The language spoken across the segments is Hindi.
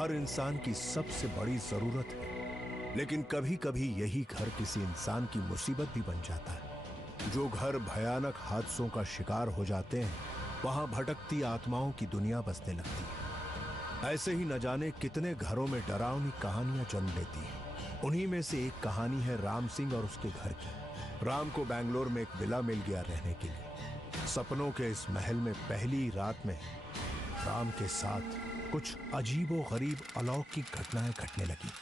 हर इंसान की सबसे बड़ी जरूरत है, लेकिन कभी कभी यही घर किसी इंसान की मुसीबत भी बन जाता है। जो घर भयानक हादसों का शिकार हो जाते हैं, वहां भटकती आत्माओं की दुनिया बसने लगती है। ऐसे ही न जाने कितने घरों में डरावनी कहानियां जन्म लेती हैं। उन्हीं में से एक कहानी है राम सिंह और उसके घर की। राम को बैंगलोर में एक विला मिल गया रहने के लिए। सपनों के इस महल में पहली रात में राम के साथ कुछ अजीबो गरीब अलौकिक घटनाएं घटने लगी।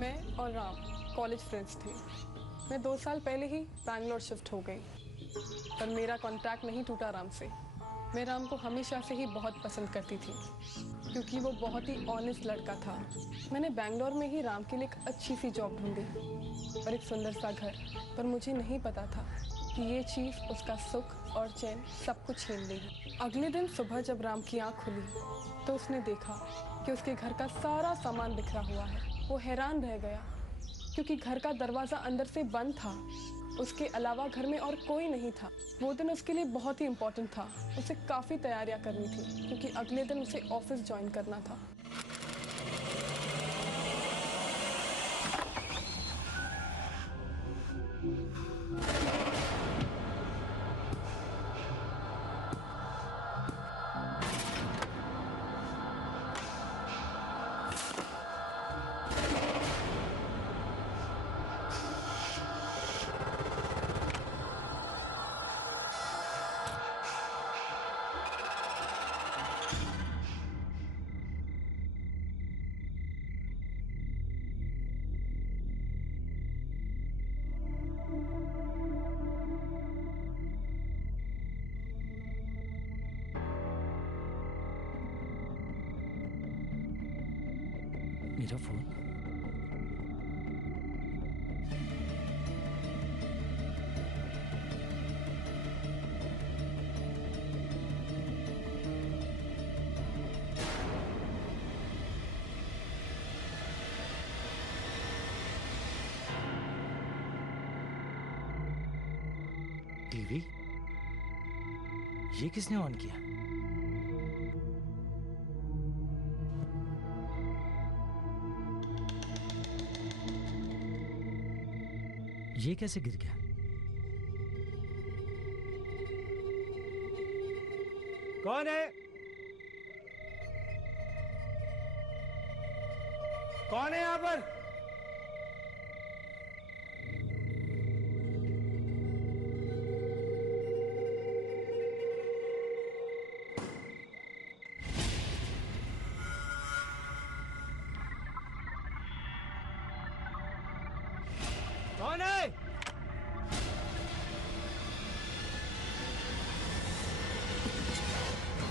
मैं और राम कॉलेज फ्रेंड्स थे। मैं 2 साल पहले ही बैंगलोर शिफ्ट हो गई, पर मेरा कांटेक्ट नहीं टूटा राम से। मैं राम को हमेशा से ही बहुत पसंद करती थी, क्योंकि वो बहुत ही ऑनेस्ट लड़का था। मैंने बैंगलोर में ही राम के लिए एक अच्छी सी जॉब ढूंढी और एक सुंदर सा घर, पर मुझे नहीं पता था कि ये चीज़ उसका सुख और चैन सब कुछ छीन लेगी। अगले दिन सुबह जब राम की आँख खुली तो उसने देखा कि उसके घर का सारा सामान बिखरा हुआ है। वो हैरान रह गया, क्योंकि घर का दरवाज़ा अंदर से बंद था। उसके अलावा घर में और कोई नहीं था। वो दिन उसके लिए बहुत ही इम्पोर्टेंट था। उसे काफ़ी तैयारियां करनी थी, क्योंकि अगले दिन उसे ऑफिस ज्वाइन करना था। मेरा फोन। टीवी? ये किसने ऑन किया? ये कैसे गिर गया? कौन है? कौन है यहाँ पर? कौन है?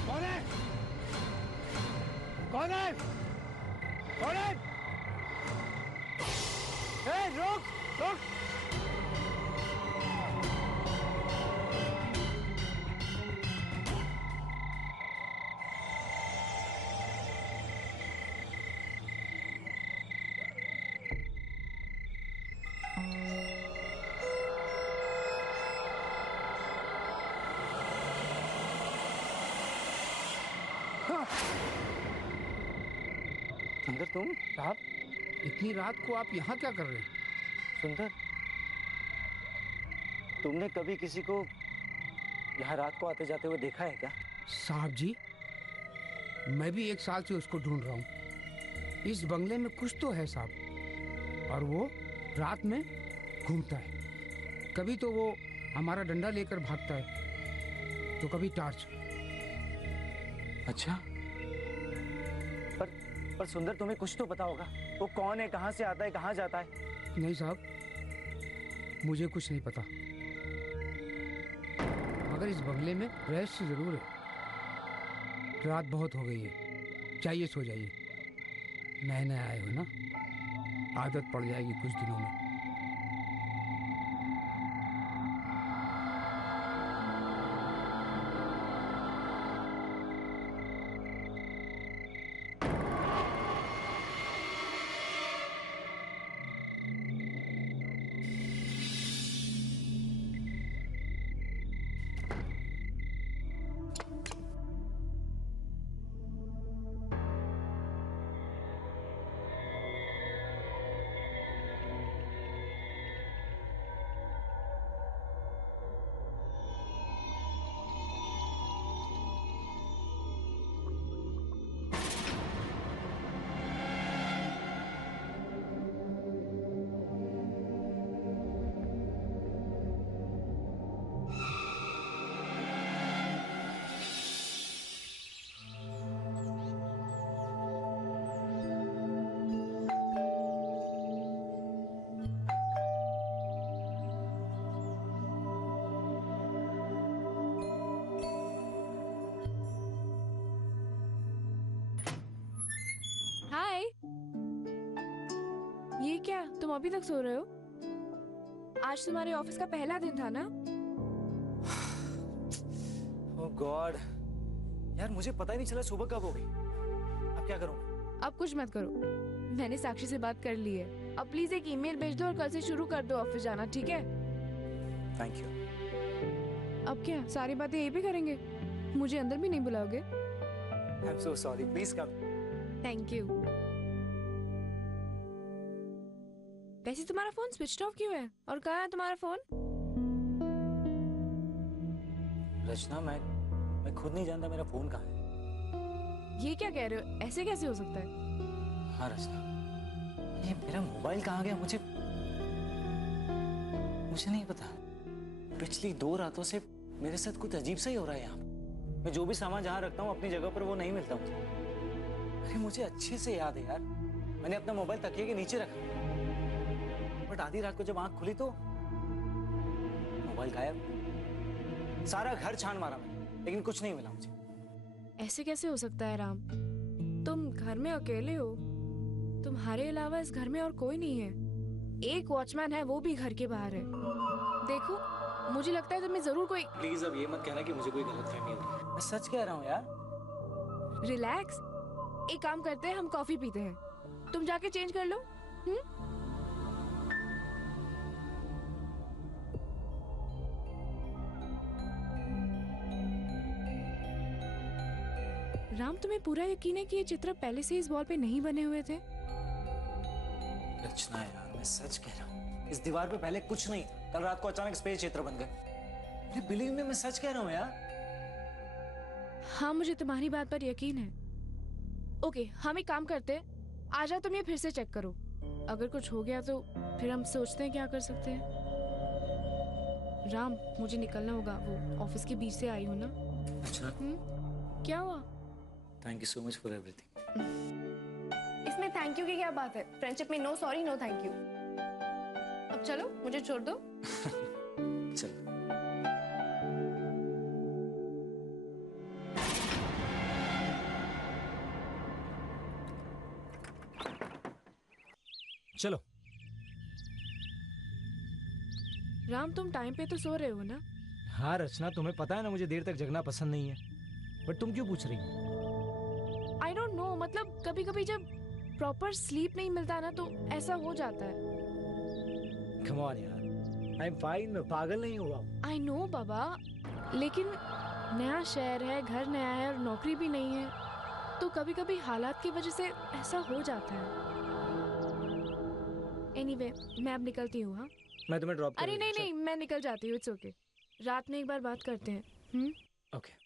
कौन है? कौन है? कौन है? ए, रुक रुक। सुंदर, तुम? साहब, इतनी रात को आप यहाँ क्या कर रहे हैं? सुंदर, तुमने कभी किसी को यहाँ रात को आते जाते हुए देखा है क्या? साहब जी, मैं भी 1 साल से उसको ढूंढ रहा हूँ। इस बंगले में कुछ तो है साहब, और वो रात में घूमता है। कभी तो वो हमारा डंडा लेकर भागता है, तो कभी टॉर्च। अच्छा, पर सुंदर, तुम्हें कुछ तो पता होगा। वो कौन है, कहाँ से आता है, कहाँ जाता है? नहीं साहब, मुझे कुछ नहीं पता, मगर इस बंगले में रहस्य जरूर है। रात बहुत हो गई है, चाहिए सो जाइए। नए नए आए हो ना, आदत पड़ जाएगी कुछ दिनों में। हाय, ये क्या तुम अभी तक सो रहे हो? आज तुम्हारे ऑफिस का पहला दिन था ना? ओह गॉड, यार मुझे पता ही नहीं चला सुबह कब हो गई। अब क्या करूं? अब कुछ मत करो, मैंने साक्षी से बात कर ली है। अब प्लीज एक ईमेल भेज दो और कल से शुरू कर दो ऑफिस जाना, ठीक है? Thank you. अब क्या सारी बातें यहीं पे करेंगे? मुझे अंदर भी नहीं बुलाओगे? I am so sorry, please come. Thank you. वैसे तुम्हारा फोन स्विच ऑफ क्यों है? और कहाँ है तुम्हारा फोन? रचना, मैं खुद नहीं जानता मेरा फोन कहाँ है। ये क्या कह रहे हो? ऐसे कैसे हो सकता है? हाँ रचना, ये मेरा मोबाइल कहाँ गया मुझे नहीं पता। पिछली 2 रातों से मेरे साथ कुछ अजीब सा ही हो रहा है यहाँ। मैं जो भी सामान जहाँ रखता हूँ अपनी जगह पर, वो नहीं मिलता मुझे। अरे मुझे अच्छे से याद है यार, मैंने अपना मोबाइल तकिए के नीचे रखा, बट आधी रात को जब आंख खुली तो मोबाइल गायब। सारा घर छान मारा मैंने, लेकिन कुछ नहीं मिला मुझे। ऐसे कैसे हो सकता है राम? तुम घर में अकेले हो, तुम्हारे अलावा इस घर में और कोई नहीं है। एक वॉचमैन है, वो भी घर के बाहर है। देखो, मुझे लगता है तुम्हें जरूर कोई। प्लीज अब ये मत कहना कि मुझे कोई गलतफहमी हो रही है। मैं सच कह रहा हूँ यार। रिलैक्स, एक काम करते हैं, हम कॉफी पीते हैं, तुम जाके चेंज कर लो। राम, तुम्हें पूरा यकीन है कि ये चित्र पहले से इस वॉल पे नहीं बने हुए थे? रचना यार, मैं सच कह रहा हूँ, इस दीवार पे पहले कुछ नहीं था। कल रात को अचानक स्पेस चित्र बन गए। बिलीव में, मैं सच कह रहा हूँ यार। हाँ, मुझे तुम्हारी बात पर यकीन है। ओके, हम एक काम करते हैं, आज तुम ये फिर से चेक करो। अगर कुछ हो गया तो फिर हम सोचते हैं क्या कर सकते हैं। राम, मुझे निकलना होगा, वो ऑफिस के बीच से आई हो ना। अच्छा, क्या हुआ? Thank you so much for everything. इसमें थैंक यू की क्या बात है? फ्रेंडशिप में no sorry no thank you. अब चलो, मुझे छोड़ दो। चलो। चलो। राम, तुम टाइम पे तो सो रहे हो ना? हाँ रचना, तुम्हें पता है ना मुझे देर तक जगना पसंद नहीं है, बट तुम क्यों पूछ रही हो? आई डोंट नो, मतलब कभी कभी जब प्रॉपर स्लीप नहीं मिलता ना तो ऐसा हो जाता है। कम ऑन यार, आई एम फाइन, मैं पागल नहीं हुआ। आई नो बाबा, लेकिन नया शहर है, घर नया है और नौकरी भी नहीं है, तो कभी कभी हालात की वजह से ऐसा हो जाता है। एनीवे, मैं अब निकलती हूँ। हाँ, मैं तुम्हें ड्रॉप अरे नहीं नहीं, मैं निकल जाती हूँ, इट्स ओके। रात में एक बार बात करते हैं। ओके।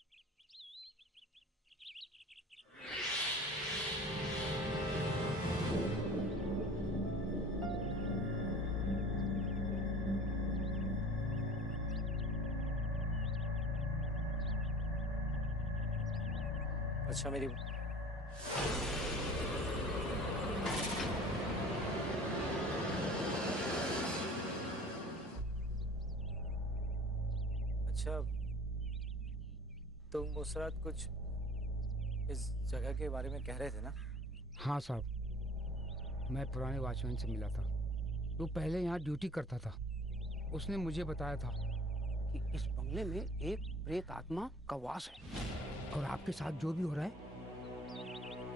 अच्छा मेरी अच्छा, तुम उस रात कुछ इस जगह के बारे में कह रहे थे ना? हाँ साहब, मैं पुराने वॉचमैन से मिला था। वो पहले यहाँ ड्यूटी करता था। उसने मुझे बताया था कि इस बंगले में एक प्रेत आत्मा का वास है और आपके साथ जो भी हो रहा है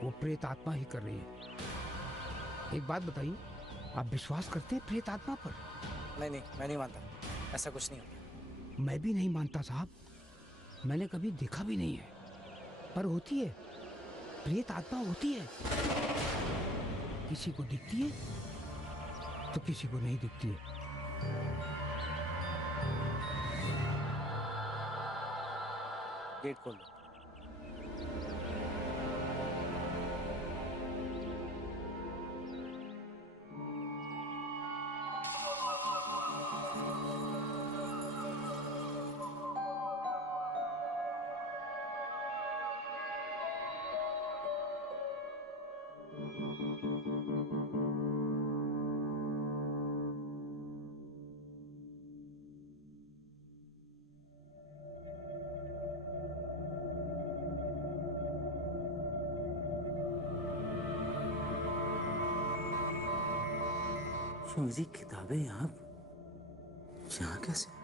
वो प्रेत आत्मा ही कर रही है। एक बात बताइए, आप विश्वास करते हैं प्रेत आत्मा पर? नहीं, मैं नहीं मानता, ऐसा कुछ नहीं होता। मैं भी नहीं मानता साहब, मैंने कभी देखा भी नहीं है, पर होती है, प्रेत आत्मा होती है। किसी को दिखती है तो किसी को नहीं दिखती है। गेट खोल दो। मेरी किताबें यहाँ कैसे?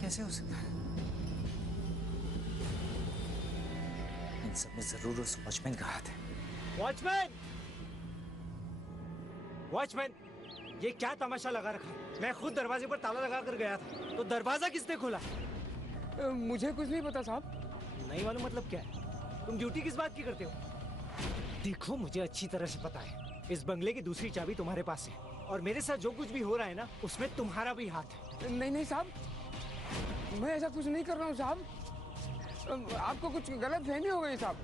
कैसे हो सकता है? इन सब में जरूर उस वॉचमैन का हाथ है। वॉचमैन! वॉचमैन! ये क्या तमाशा लगा रखा है? मैं खुद दरवाजे पर ताला लगा कर गया था, तो दरवाजा किसने खोला? मुझे कुछ नहीं पता साहब। नहीं मालूम मतलब क्या है? तुम ड्यूटी किस बात की करते हो? देखो, मुझे अच्छी तरह से पता है, इस बंगले की दूसरी चाबी तुम्हारे पास है और मेरे साथ जो कुछ भी हो रहा है ना, उसमें तुम्हारा भी हाथ है। नहीं साहब, मैं ऐसा कुछ नहीं कर रहा हूँ साहब। आपको कुछ गलत फहमी हो गई साहब।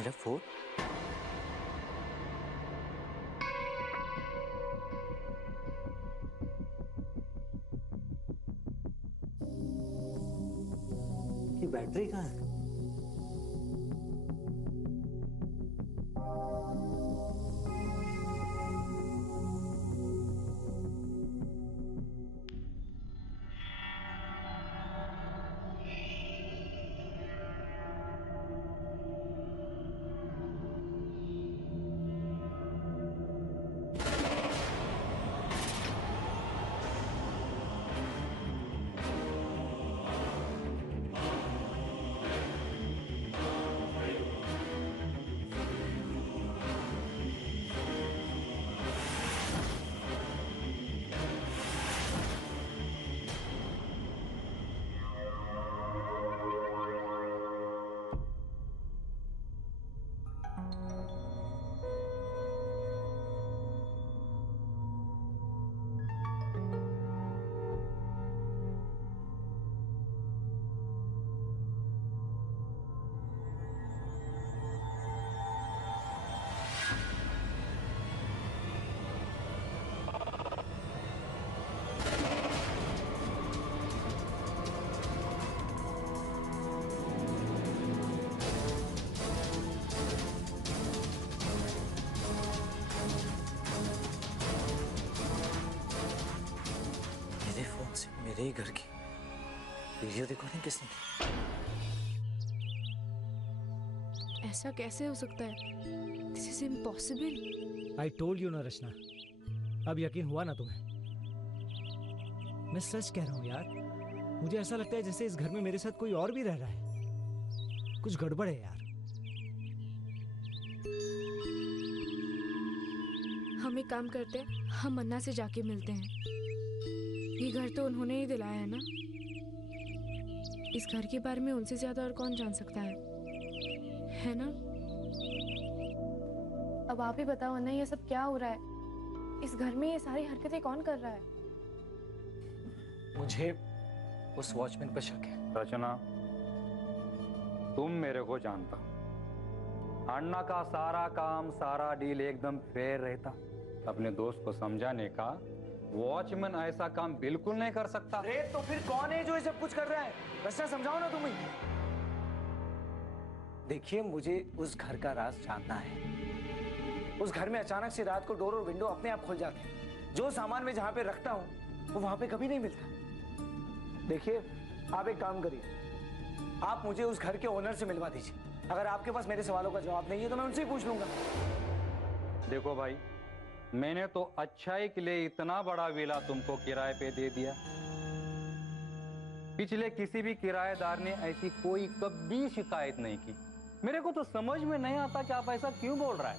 मेरा फोन? ये बैटरी कहाँ है? मेरे ही घर की वीडियो रिकॉर्डिंग किसने की? ऐसा कैसे हो सकता है? This is impossible. I told you ना रचना, अब यकीन हुआ ना तुम्हें? मैं सच कह रहा हूँ यार, मुझे ऐसा लगता है जैसे इस घर में मेरे साथ कोई और भी रह रहा है। कुछ गड़बड़ है यार। हम एक काम करते हैं, हम मन्ना से जाके मिलते हैं। ये घर तो उन्होंने ही दिलाया है ना। इस घर के बारे में उनसे ज्यादा और कौन जान सकता है ना? अब आप ही बताओ अन्ना, ये सब क्या हो रहा है? इस घर में ये सारी हरकतें कौन कर रहा है? मुझे उस वॉचमैन पर शक है। रचना, तुम मेरे को जानता, अन्ना का सारा काम, सारा डील एकदम फेयर रहता। अपने दोस्त को समझाने का, वॉचमैन ऐसा काम बिल्कुल नहीं कर सकता। अरे तो फिर कौन है जो ये सब कुछ कर रहा है? रचना समझाओ ना तुम ही। देखिए, मुझे उस घर का राज जानना है। उस घर में अचानक से रात को डोर और विंडो अपने आप खुल जाते हैं। जो सामान मैं जहां पे रखता हूं वो वहां पे कभी नहीं मिलता। देखिए, आप एक काम करिए, आप मुझे उस घर के ओनर से मिलवा दीजिए। अगर आपके पास मेरे सवालों का जवाब नहीं है तो मैं उनसे ही पूछ लूंगा। देखो भाई, मैंने तो अच्छाई के लिए इतना बड़ा विला तुमको किराए पे दे दिया। पिछले किसी भी किराएदार ने ऐसी कोई कभी शिकायत नहीं की। मेरे को तो समझ में नहीं आता कि आप ऐसा क्यों बोल रहा है।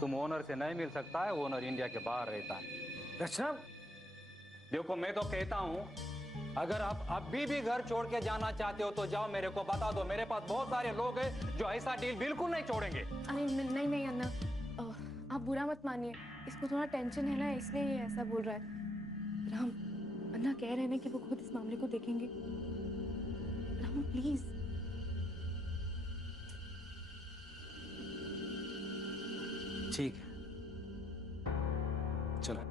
तुम ओनर से नहीं मिल सकता है, ओनर इंडिया के बाहर रहता है। रचना, देखो, मैं तो कहता हूं, अगर आप अभी भी घर छोड़ के जाना चाहते हो तो जाओ, मेरे को बता दो। मेरे पास बहुत सारे लोग हैं जो ऐसा डील बिल्कुल नहीं छोड़ेंगे। अरे नहीं अन्ना, आप बुरा मत मानिए। इसको थोड़ा टेंशन है ना, इसलिए ये ऐसा बोल रहा है। राम, अन्ना कह रहे हैं कि वो खुद इस मामले को देखेंगे। राम प्लीज। ठीक है, चलो।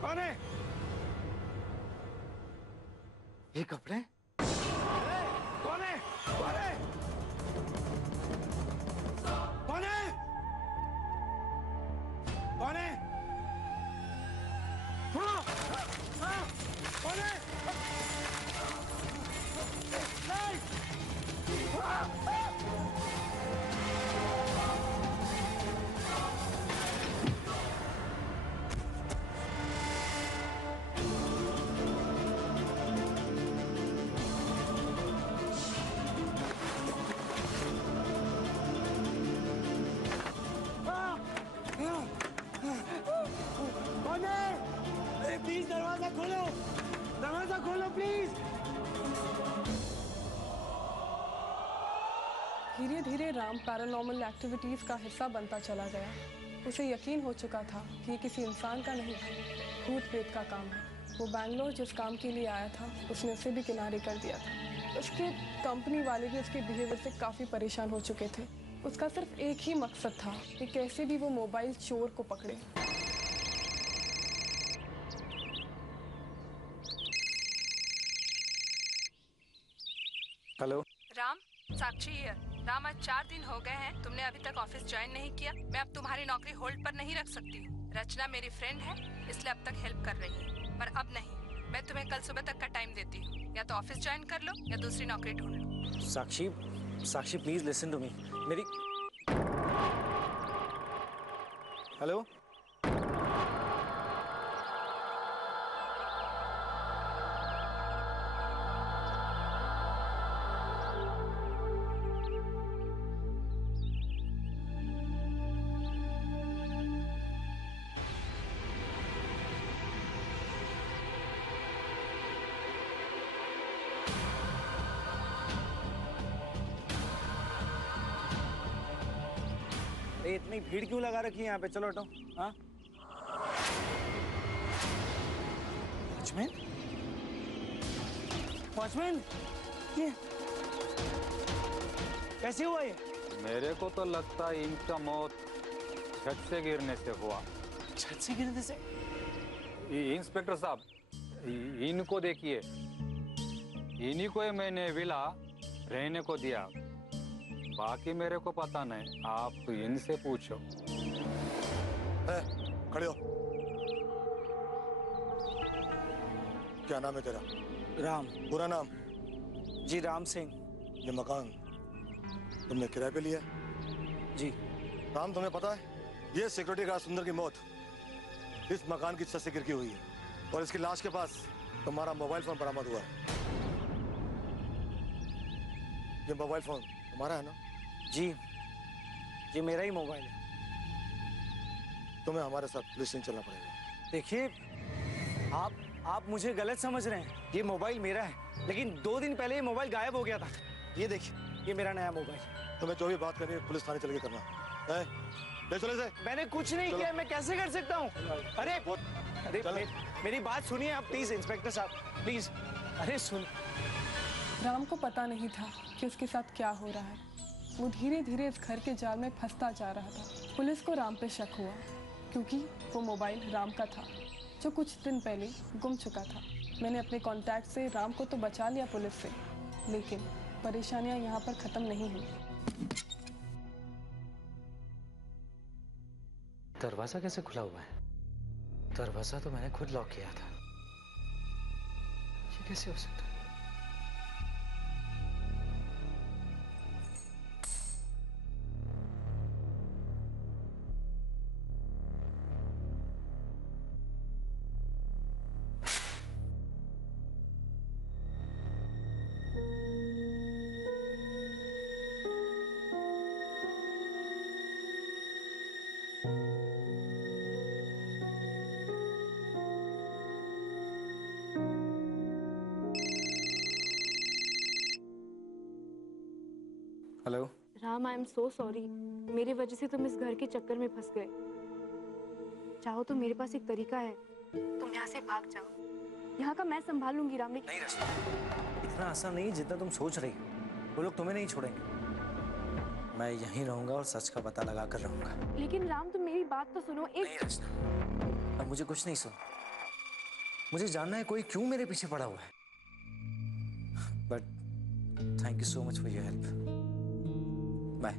कौन है? ये कपड़े? कौन है? कौन है? कौन है? कौन है? पैरानॉर्मल एक्टिविटीज़ का हिस्सा बनता चला गया। उसे यकीन हो चुका था कि ये किसी इंसान का नहीं, भूत प्रेत का काम है। वो बैंगलोर जिस काम के लिए आया था उसने उसे भी किनारे कर दिया था। उसके कंपनी वाले भी उसके बिहेवियर से काफ़ी परेशान हो चुके थे। उसका सिर्फ एक ही मकसद था कि कैसे भी वो मोबाइल चोर को पकड़े। Hello Ram, Sakshi here. Ram, आज 4 दिन हो गए हैं तुमने अभी तक ऑफिस ज्वाइन नहीं किया। मैं अब तुम्हारी नौकरी होल्ड पर नहीं रख सकती हूँ। रचना मेरी फ्रेंड है इसलिए अब तक हेल्प कर रही है, पर अब नहीं। मैं तुम्हें कल सुबह तक का टाइम देती हूँ, या तो ऑफिस ज्वाइन कर लो या दूसरी नौकरी ढूंढ लो। साक्षी, साक्षी प्लीज लिसन टू मी। मेरी हेलो इतनी भीड़ क्यों लगा रखी है यहाँ पे? चलो हटो। हाँ वॉचमैन, वॉचमैन ये कैसे हुआ ये? मेरे को तो लगता है इनका मौत छत से गिरने से हुआ। छत से गिरने से? इंस्पेक्टर साहब, इनको देखिए, इन्हीं को ही मैंने विला रहने को दिया, बाकी मेरे को पता नहीं। आप इनसे पूछो। खड़े हो। क्या नाम है तेरा? राम। पूरा नाम? जी राम सिंह। ये मकान तुमने किराए पे लिया? जी। राम, तुम्हें पता है ये सिक्योरिटी गार्ड सुंदर की मौत इस मकान की छत से गिर के हुई है, और इसकी लाश के पास तुम्हारा मोबाइल फोन बरामद हुआ है। ये मोबाइल फोन तुम्हारा है ना? जी जी मेरा ही मोबाइल है। तुम्हें हमारे साथ पुलिस स्टेशन चलना पड़ेगा। देखिए आप मुझे गलत समझ रहे हैं। ये मोबाइल मेरा है, लेकिन 2 दिन पहले ये मोबाइल गायब हो गया था। ये देखिए, ये मेरा नया मोबाइल। तुम्हें जो भी बात करनी है पुलिस थाने चल के करना है। ले चले से। मैंने कुछ नहीं किया, मैं कैसे कर सकता हूँ? अरे मेरी बात सुनिए आप प्लीज इंस्पेक्टर साहब, प्लीज। अरे सुन। राम को पता नहीं था कि उसके साथ क्या हो रहा है। वो धीरे धीरे इस घर के जाल में फंसता जा रहा था। पुलिस को राम पे शक हुआ क्योंकि वो मोबाइल राम का था जो कुछ दिन पहले गुम चुका था। मैंने अपने कांटेक्ट से राम को तो बचा लिया पुलिस से, लेकिन परेशानियां यहाँ पर खत्म नहीं हुई। दरवाजा कैसे खुला हुआ है? दरवाजा तो मैंने खुद लॉक किया था। ये कैसे हो सकता है? Hello Ram, I am so sorry. मेरी वजह से तुम इस घर के चक्कर में फंस गए। चाहो तो मेरे पास एक तरीका है, तुम यहाँ से भाग जाओ। यहाँ का मैं संभाल लूंगी राम। नहीं रचना, इतना आसान नहीं जितना तुम सोच रही हो। वो लोग तुम्हें नहीं छोड़ेंगे। मैं यहीं रहूंगा और सच का पता लगा कर रहूंगा। लेकिन राम, तुम मेरी बात तो सुनो। नहीं रचना, अब मुझे कुछ नहीं सुन। मुझे जानना है कोई क्यों मेरे पीछे पड़ा हुआ है। But thank you so much for your help. Bye.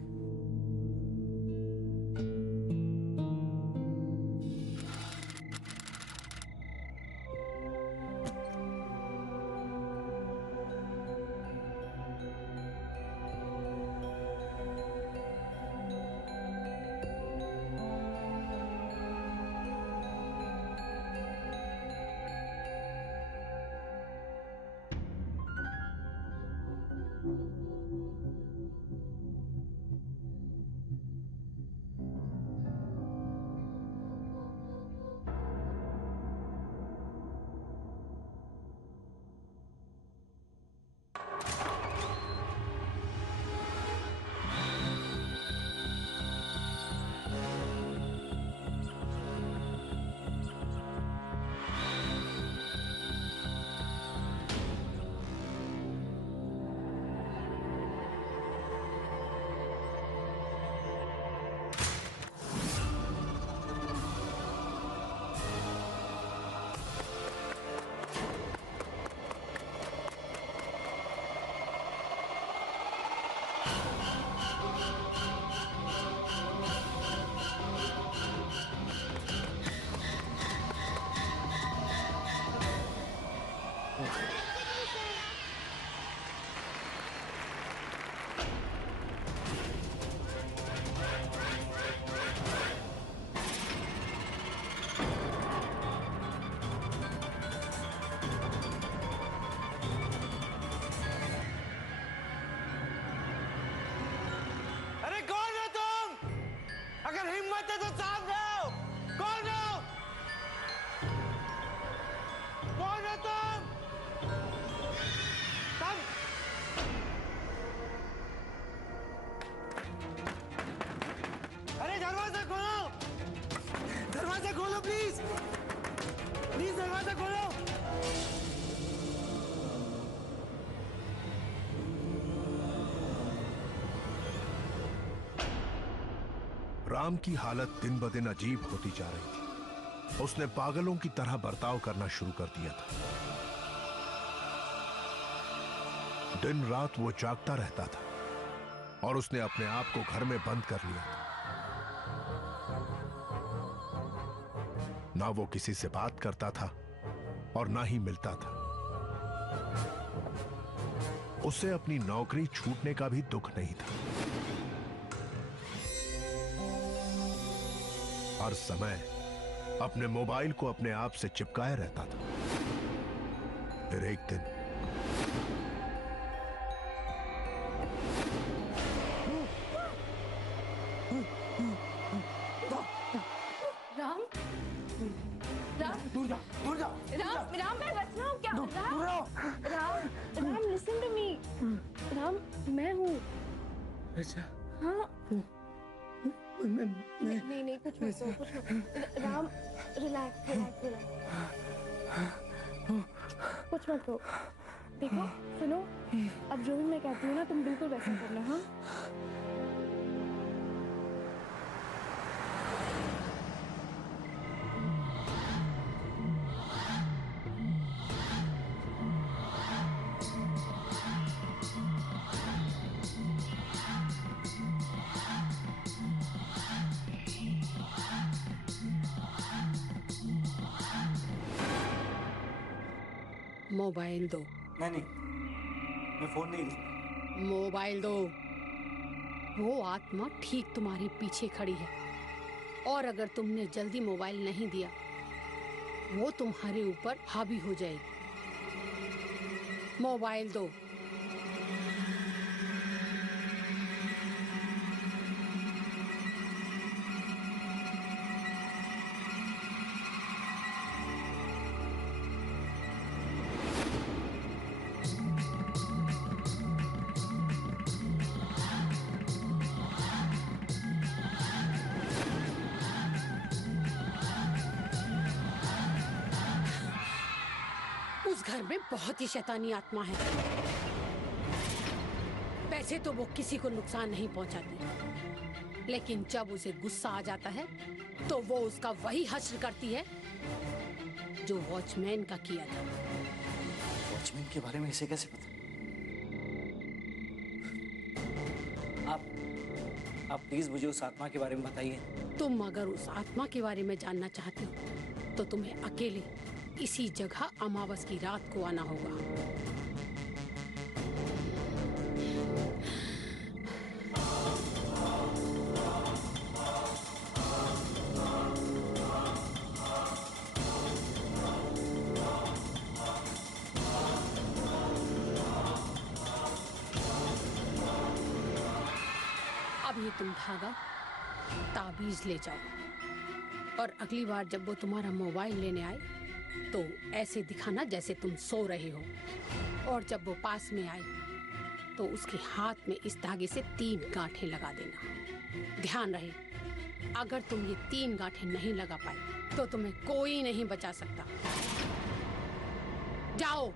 अगर हिम्मत है तो सामने आओ। कौन हो? कौन हो तुम? अरे दरवाजा खोलो, दरवाजा खोलो प्लीज, प्लीज दरवाजा खोलो। राम की हालत दिन ब दिन अजीब होती जा रही थी। उसने पागलों की तरह बर्ताव करना शुरू कर दिया था। दिन रात वो जागता रहता था और उसने अपने आप को घर में बंद कर लिया था। ना वो किसी से बात करता था और ना ही मिलता था। उसे अपनी नौकरी छूटने का भी दुख नहीं था। हर समय अपने मोबाइल को अपने आप से चिपकाए रहता था। फिर एक दिन राम, राम, दूर जाओ, दूर जाओ। राम, राम, मैं रचना हूँ क्या? Ram, Ram, listen to me. Ram, मैं हूँ। अच्छा। हाँ। नहीं, कुछ मत करो, कुछ मत। Ram, relax, relax, relax. कुछ मत करो। देखो, सुनो, अब जो भी मैं कहती हूँ ना, तुम बिल्कुल वैसा करना, हाँ? मोबाइल दो। नहीं, मैं फोन नहीं लूंगा। मोबाइल दो। वो आत्मा ठीक तुम्हारे पीछे खड़ी है और अगर तुमने जल्दी मोबाइल नहीं दिया वो तुम्हारे ऊपर हावी हो जाएगी। मोबाइल दो। उस घर में बहुत ही शैतानी आत्मा है। वैसे तो वो किसी को नुकसान नहीं पहुंचाती, लेकिन जब उसे गुस्सा आ जाता है तो वो उसका वही हश्र करती है जो वॉचमैन का किया था। वॉचमैन के बारे में इसे कैसे पता? आप प्लीज मुझे उस आत्मा के बारे में बताइए। तुम अगर उस आत्मा के बारे में जानना चाहते हो तो तुम्हें अकेले इसी जगह अमावस की रात को आना होगा। अब ये तुम धागा ताबीज ले जाओ और अगली बार जब वो तुम्हारा मोबाइल लेने आए तो ऐसे दिखाना जैसे तुम सो रहे हो, और जब वो पास में आए तो उसके हाथ में इस धागे से 3 गांठें लगा देना। ध्यान रहे, अगर तुम ये 3 गांठें नहीं लगा पाए तो तुम्हें कोई नहीं बचा सकता। जाओ।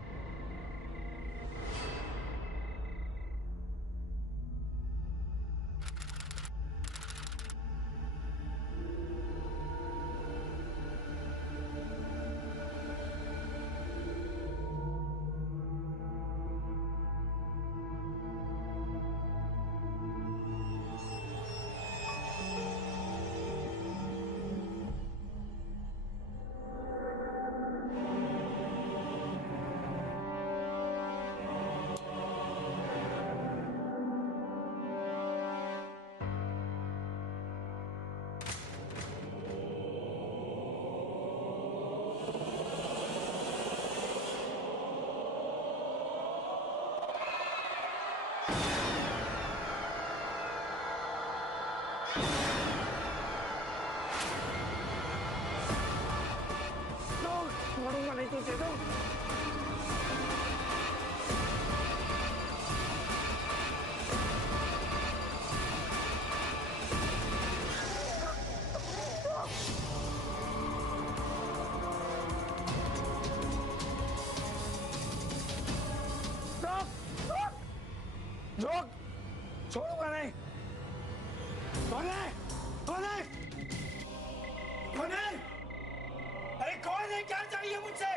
छोड़ूंगा नहीं तुझे तो। रोक, छोड़ूंगा नहीं। कौन है? कौन है? कौन है? अरे कौन है? क्या चाहिए मुझसे?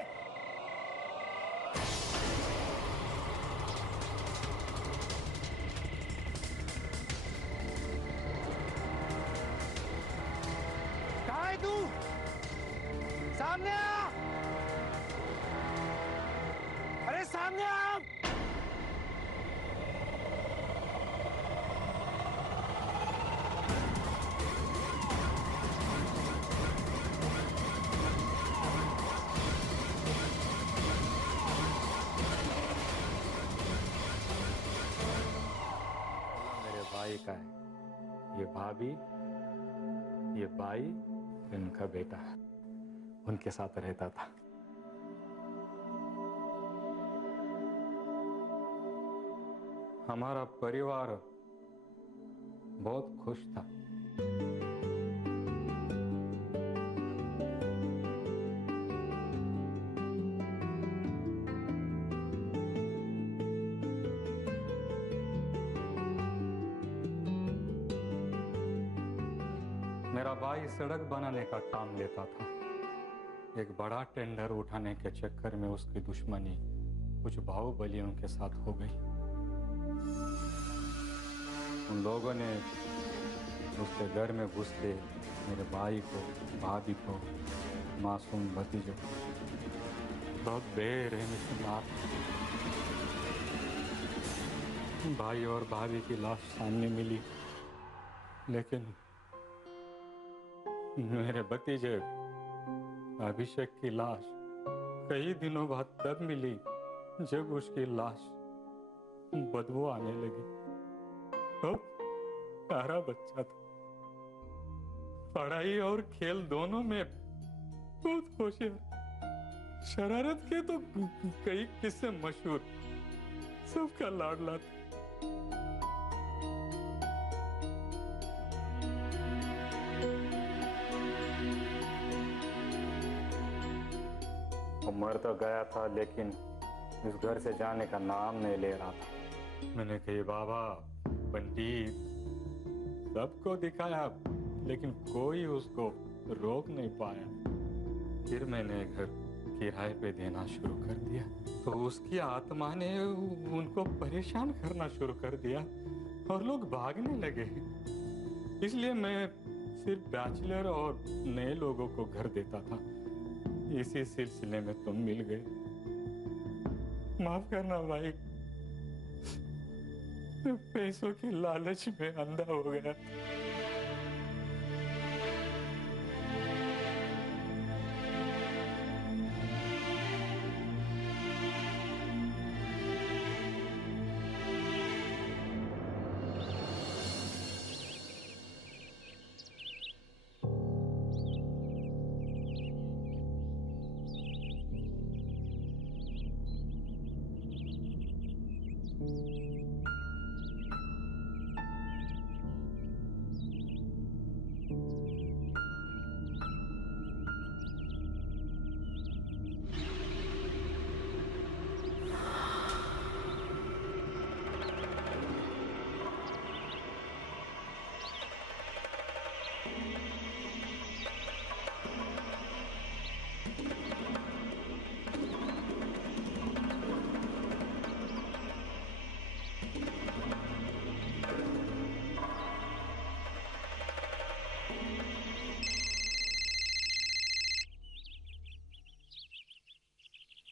कहाँ है तू? सामने आ! अरे सामने आ! भाई का है, ये भाभी, ये भाई, इनका बेटा उनके साथ रहता था। हमारा परिवार बहुत खुश था। मेरा भाई सड़क बनाने का काम लेता था। एक बड़ा टेंडर उठाने के चक्कर में उसकी दुश्मनी कुछ बाहुबलियों के साथ हो गई। उन लोगों ने उसके घर में घुस के मेरे भाई को, भाभी को, मासूम भतीजे को बहुत बेरहमी से मार। भाई और भाभी की लाश सामने मिली, लेकिन मेरे भतीजे अभिषेक की लाश कई दिनों बाद तब मिली जब उसकी लाश बदबू आने लगी। तो प्यारा बच्चा था, पढ़ाई और खेल दोनों में बहुत होशियार, शरारत के तो कई किस्से मशहूर, सबका लाडला था। मर तो गया था, लेकिन इस घर से जाने का नाम नहीं ले रहा था। मैंने कही बाबा, पंडित, सबको दिखाया, लेकिन कोई उसको रोक नहीं पाया। फिर मैंने घर किराए पे देना शुरू कर दिया, तो उसकी आत्मा ने उनको परेशान करना शुरू कर दिया और लोग भागने लगे। इसलिए मैं सिर्फ बैचलर और नए लोगों को घर देता था। इसी सिलसिले में तुम मिल गए। माफ करना भाई, पैसों की लालच में अंधा हो गया।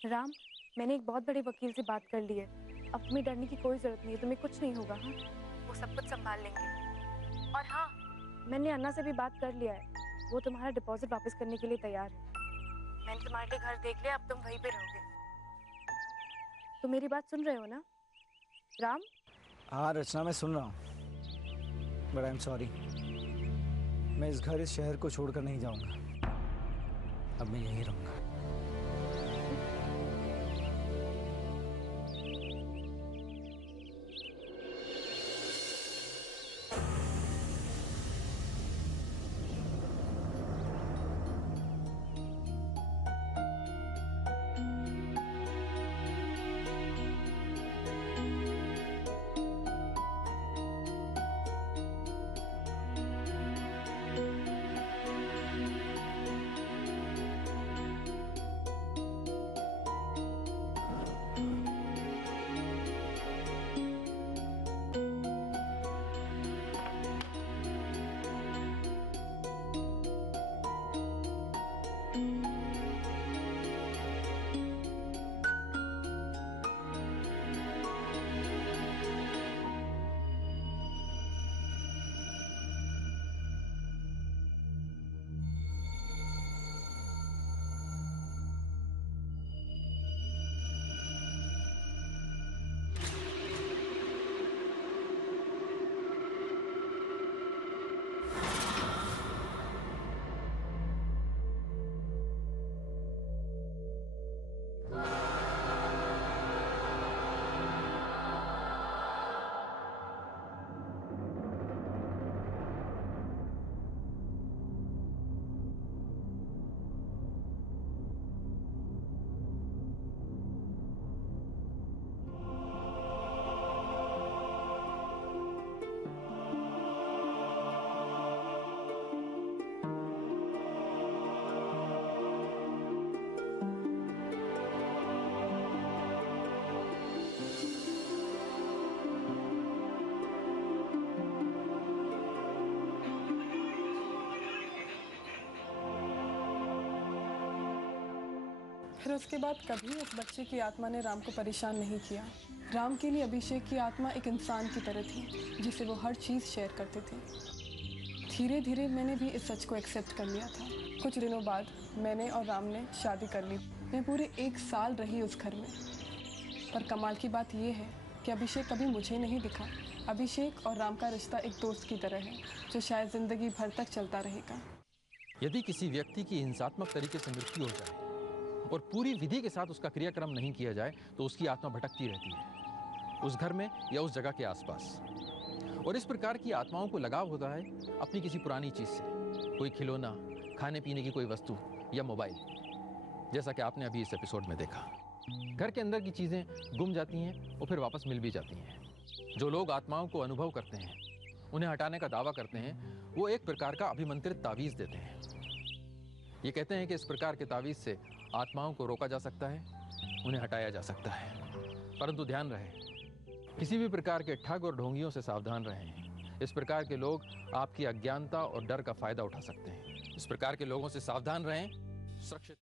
राम, मैंने एक बहुत बड़े वकील से बात कर ली है। अब तुम्हें डरने की कोई जरूरत नहीं है, तुम्हें कुछ नहीं होगा। हाँ, वो सब कुछ संभाल लेंगे। और हाँ, मैंने अन्ना से भी बात कर लिया है, वो तुम्हारा डिपॉजिट वापस करने के लिए तैयार है। मैंने तुम्हारे लिए घर देख लिया, अब तुम वहीं पे रहोगे। तो मेरी बात सुन रहे हो ना राम? हाँ रचना, मैं सुन रहा हूँ, बट आई एम सॉरी, मैं इस घर, इस शहर को छोड़कर नहीं जाऊंगा। अब मैं यहीं रहूंगा। फिर उसके बाद कभी उस बच्चे की आत्मा ने राम को परेशान नहीं किया। राम के लिए अभिषेक की आत्मा एक इंसान की तरह थी जिसे वो हर चीज़ शेयर करते थे। धीरे धीरे मैंने भी इस सच को एक्सेप्ट कर लिया था। कुछ दिनों बाद मैंने और राम ने शादी कर ली। मैं पूरे 1 साल रही उस घर में। पर कमाल की बात यह है कि अभिषेक कभी मुझे नहीं दिखा। अभिषेक और राम का रिश्ता एक दोस्त की तरह है जो शायद जिंदगी भर तक चलता रहेगा। यदि किसी व्यक्ति की हिंसात्मक तरीके से मृत्यु हो जाए और पूरी विधि के साथ उसका क्रियाक्रम नहीं किया जाए तो उसकी आत्मा भटकती रहती है उस घर में या उस जगह के आसपास। और इस प्रकार की आत्माओं को लगाव होता है अपनी किसी पुरानी चीज से, कोई खिलौना, खाने पीने की कोई वस्तु या मोबाइल, जैसा कि आपने अभी इस एपिसोड में देखा। घर के अंदर की चीजें गुम जाती हैं और फिर वापस मिल भी जाती हैं। जो लोग आत्माओं को अनुभव करते हैं, उन्हें हटाने का दावा करते हैं, वो एक प्रकार का अभिमंत्रित तावीज देते हैं। ये कहते हैं कि इस प्रकार के तावीज से आत्माओं को रोका जा सकता है, उन्हें हटाया जा सकता है। परंतु ध्यान रहे, किसी भी प्रकार के ठग और ढोंगियों से सावधान रहें। इस प्रकार के लोग आपकी अज्ञानता और डर का फायदा उठा सकते हैं। इस प्रकार के लोगों से सावधान रहें। सुरक्षित